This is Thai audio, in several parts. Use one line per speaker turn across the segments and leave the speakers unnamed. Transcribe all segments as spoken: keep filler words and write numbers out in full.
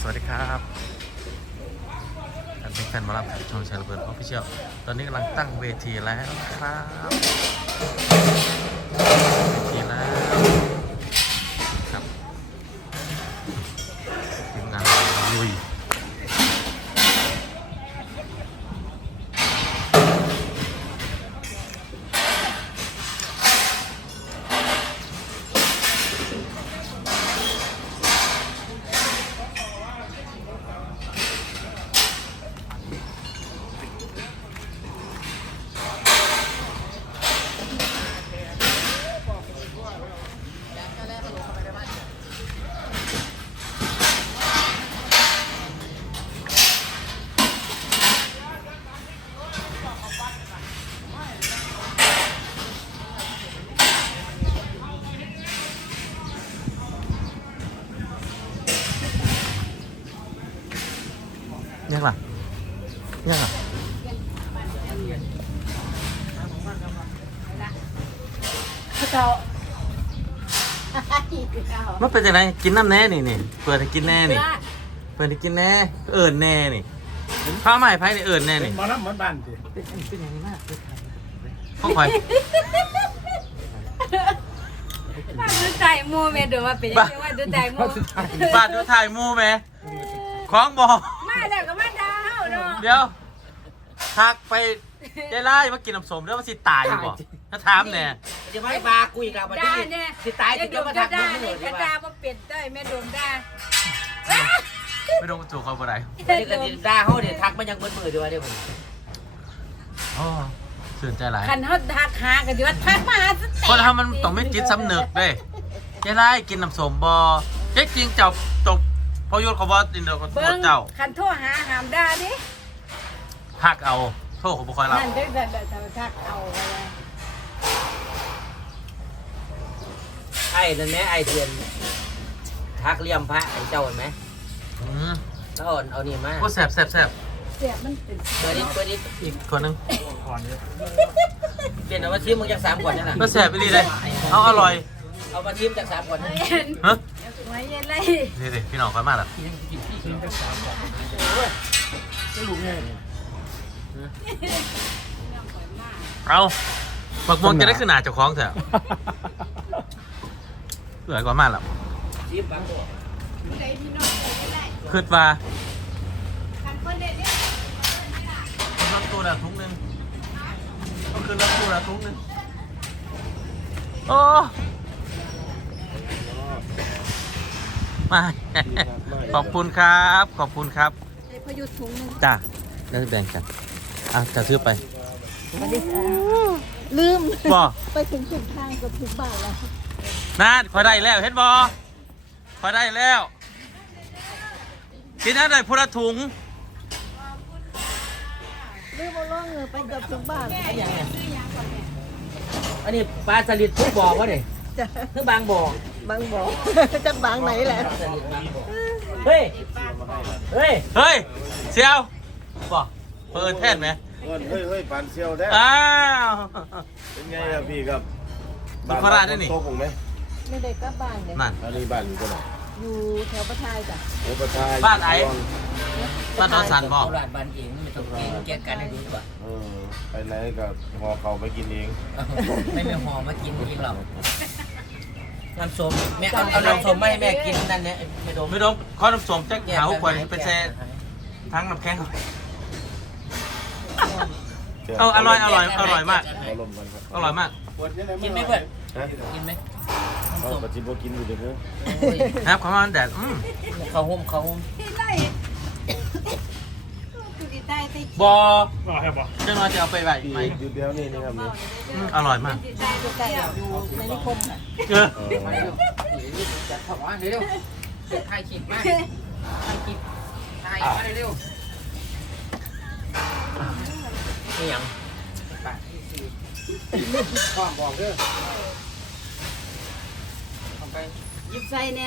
วัสดีครับท่านเป็นแฟนมารับชมเชลเบิร์ดออฟฟิเชียลตอนนี้กำลังตั้งเวทีแล้วนะครับเวทีแล้วครับทีมงานลุยยังล่ะยังอ่ะมันเป็นยังไงกินน้ำแน่นี่นี่เปิดให้กินแน่นี่เปิดให้กินแน่เอิญแน่นี่ข้าวใหม่ไพ่ในเอิญแน่นี่
มาน้ำมันบ้านสิ
เป็นเป็นอย่างนี้มากข้าวไข่
บ้านดูใจมูเมดูว่าเป็นยังไงว่าดูใจมู
บาดดูถ่ายมูไหมคล้องบอก
มาแล้วก็มาดาวเนาะ
เดี๋ยวทักไปได้ไล่มากินน้ำส้มแล้วมันสิตายอยู่บ่ถ้าถามเนี่ย
จะไม่บาคุยกับมัน
ด่า
ที่
เนี่ย
สิตาย
จะ
จะ
ดู
มา
จะ
ทำ
ด่า
มื
นี่
อ
จะด่าว่าเปลี่ยนได้แม่โดนด่า
ไม่โดนจู่เขาบ่ได้
นี่ก็ด่าเขาเนี่ยทักมันยังมือมือด้วยเดี๋ยวมัน
อ๋อสื่นใจหลาย
คันเขาทักหากันอยู่ว่าทักมาหาสเต็
คนทำมันต้องไม่จิตสำนึกเด้ได้ไล่กินน้ำส้มบ่เจ๊จริงเจ้าตกพอยศเขาบ่อินเดียเขา
เบิ้ง
เจ้า
คันโทรหาหามด่าดิ
หักเอาโทษเขาบ่ค่อยรับ
นั่นเด็กแบบแบบทักเอาอะไร
ไอ้นั่นแม่ไอ้เทียนทักเลี่ยมพระไอ้เจ้าเห็นไหม
อืม
แล้วเอาเอานี่มา
โอ้แสบแสบแสบ
เสียมันเป็น
เปิดนิดเปิดนิด
อีกคนนึง
เปลี่ยนเอามาชิมมึงจากสามขวดนั่นแหละ
ก็แสบไปดีเลยเอาอร่อย
เอามาชิมจากสามขวดนั่น
เห็น
ฮะ
ไว้ยังไง
นี่ดิพี่น้องค่อยมาแล้ว
ไม่รู้ไง
เอาบักม่วงจะได้ขึ้นหนาเจ้าของเถอะเหลือกว่ามาแล้ว
ชิมบางตัว
คืดว่า
คันคนเด็ดเนี่ย
รับตัวละทุกนึงก็คือรับตัวละทุกนึงโอ้มา ขอบคุณครับ ขอบคุณครับ
ไอ้พยุทธ์ถุงนึง
จ้าแล้วแบ่งกันอ่ะจะซื้อไป
ลืม
บ่
ไปถึงสุดทางกับถึงบ้านแล้ว
นั่นพอได้แล้วเห็นบ่พอได้แล้วกินอะไรพุระถุง
ลืมเอาล่องเงือไปกับถึงบ้าน
อันนี้ปลาสลิดทุกบ่อวะเนี่ย
จ้ะ
คือบางบ่อบ
างบ่อจักบางไหนแหละ
ปลาสลิดบางบ่อเฮ้ยเฮ้ย
เฮ้ยเซียวบ่เปิดแท่นไหม
เฮ้ยเฮ้ยเฮ้ยปานเซียวแท้
อ้าว
เป็นไงล่ะพี่ครับ
อยู่โคราชด้วยนี่
โต๊ะผมไหม
ไม่ได้กลับบ้านเลย
นั่น
อันนี้บ้านอยู่ที่ไหน
อยู่แถวประทายจ้ะ
โอ้ประชา
บ้านไหน บ้านนอนสันบ่
ตลาดบ้านเองไม่ต้องเองแก้กันให้ดูดีกว่า
เออไปไหนก็หอเขาไปกินเอง
ไม่ไม่ห่อมากินกินหรอกน้ำส้มแม่เอาเอาน้ำส้มมาให้แม่กินนั่นเนี่ยไม่โดน
ไม่ต้องข้อน้ำส้มจะหาหัวนี่เป็นแช่ทั้งน้ำแข็งเอาอร่อยอร่อยอร่อยมาก
เอาลมกันครับ
อร่อยมาก
กินไหมเพื่อน
ฮะ
กินไหม
เอาปัจจุบันกินอยู่เดี๋ยวนี้
นะครับความมันแดดอืม
เขาหุ้มเขาหุ้ม
ที่ไรคือที่ใต้ที่
บอเจ้าน้อยจะเอาไปไหวไหม
อยู่เดียวนี่นี่ครับนี่
อืมอร่อยมาก
ที่ใต้ที่ใต้อยู่ในนิคมน่ะ
เออ
เออ
มาเร็วจัดถอดเร็วถ่ายคลิปมาถ่ายคลิปถ่ายมาเร็วนี่ยังความบอกเด้อทำไป
หยิบใส่เนี่ย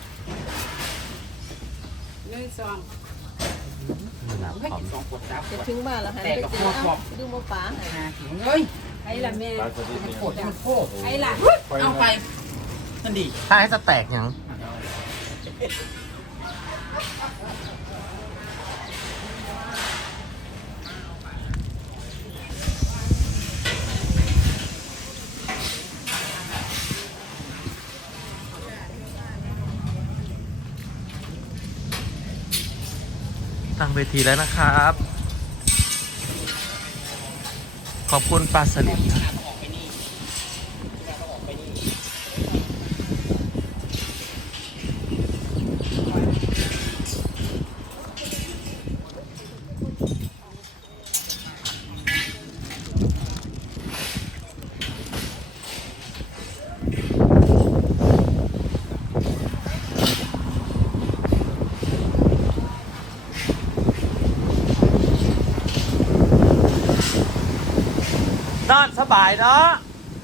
หนึ่งสอง
หนาพร้อม
สองขวดสามข
จะ
วด
ถึงบ้านแล้วหันไปเจอเอ้าดูหมาป่าให้
นาถึงเฮ้ย
ไอ้ล่ะแม่
ปลาสลิดนี่
โคตรมันโคตร
ไอ้ล่ะ
เอาไปนั่นดี
ถ้าให้สแต็กยังตั้งเวทีแล้วนะครับ ขอบคุณปลาสลิดนอนสบายเนาะ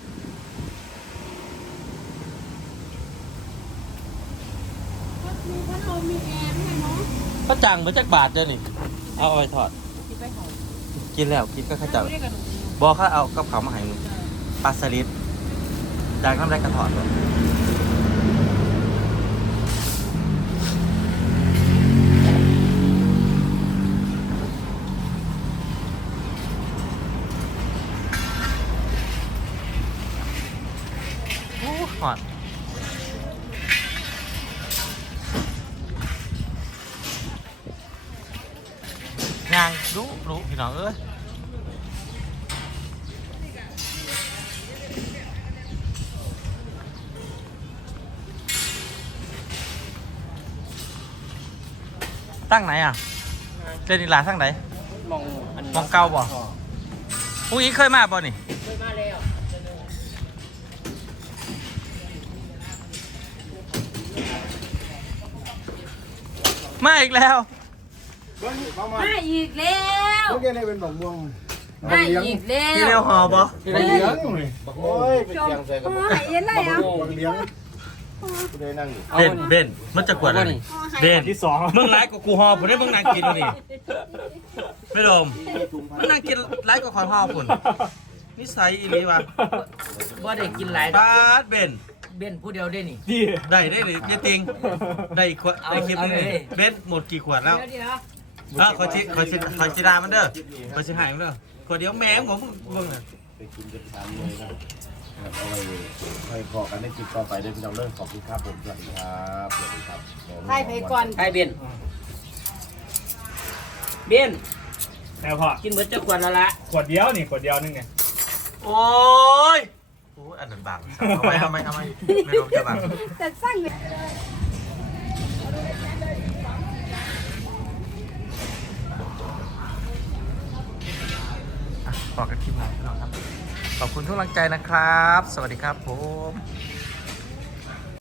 ก็จังเหมือนจักบาทเจ้านี่ เอาเอาไปถอด กินแล้วกินก็ข้าเจับบอกข้าเอากับเขาวมาให้มึงปลาสลิดจากน้ำแรงกระถอดเลยโอ้หอดยางรู้รู้พี่น้องเอ้ยตั้งไหนอ่ะเจนิลาตั้งไหน
มองอัน
มองเก่าบ่พวกนี้เคยมาบ่นี่
เคยมาแล้ว
มาอีกแล้ว
มาอีกแล้ว
เมื่อกี้นี่เป็นบักม่วง
มาอีกแล้
พี่เลี้ยว วหอบ่
บักเลี้ยงนี่
โอ้ยไปเคียงใส่กับ
โอ้ยเย็นไรอ่ะ
บักเลี้ยง
กูได้นั่งอยู่
เบนเบนมันจะกวดอะไรเบนที่สองมึงร้ายกว่ากูหอผมได้มึงนั่งกินดูนี่ไม่ดมมึงนั่งกินร้ายกว่าคอยหอผมนิสัยอีหลีวะ
ว่าได้กินหลาย
บาสเบน
เบนผู้เดียวได้นี่
ได้ได้เลยยายติงได้อีกขวดได้คลิปนึง
เอาเลย
เบนหมดกี่ขวดแล้ว
เดี๋ยวเดี๋ยว
เออขอชิขอชิขอชิดามันเด้อขอชิหายมันเด้อขวดเดียวแม่งผมมึงน่ะ
ไปกินจะทานเลยนะเอาไว้ให้ขอกันได้กินต่อไปได้พี่น้องเลิกขอบคุณครับผมสวัสดีครับสวัสดีครับ
ไปไปก่อน
ไอเบนเบน
แล้วพอ
กินเหมือนจะขวดแล้วละ
ขวดเดียวนี่ขวดเดียวนึงไง
โอ้ยโอ้ยอันนั้นบางเอาไปเอาไปเอาไปไม่ดมจะบาง
แต่สร้างเลย
อ่ะต่อกันคลิปหน้าพี่น้องครับ ขอบคุณทุกกำลังใจนะครับ สวัสดีครับผม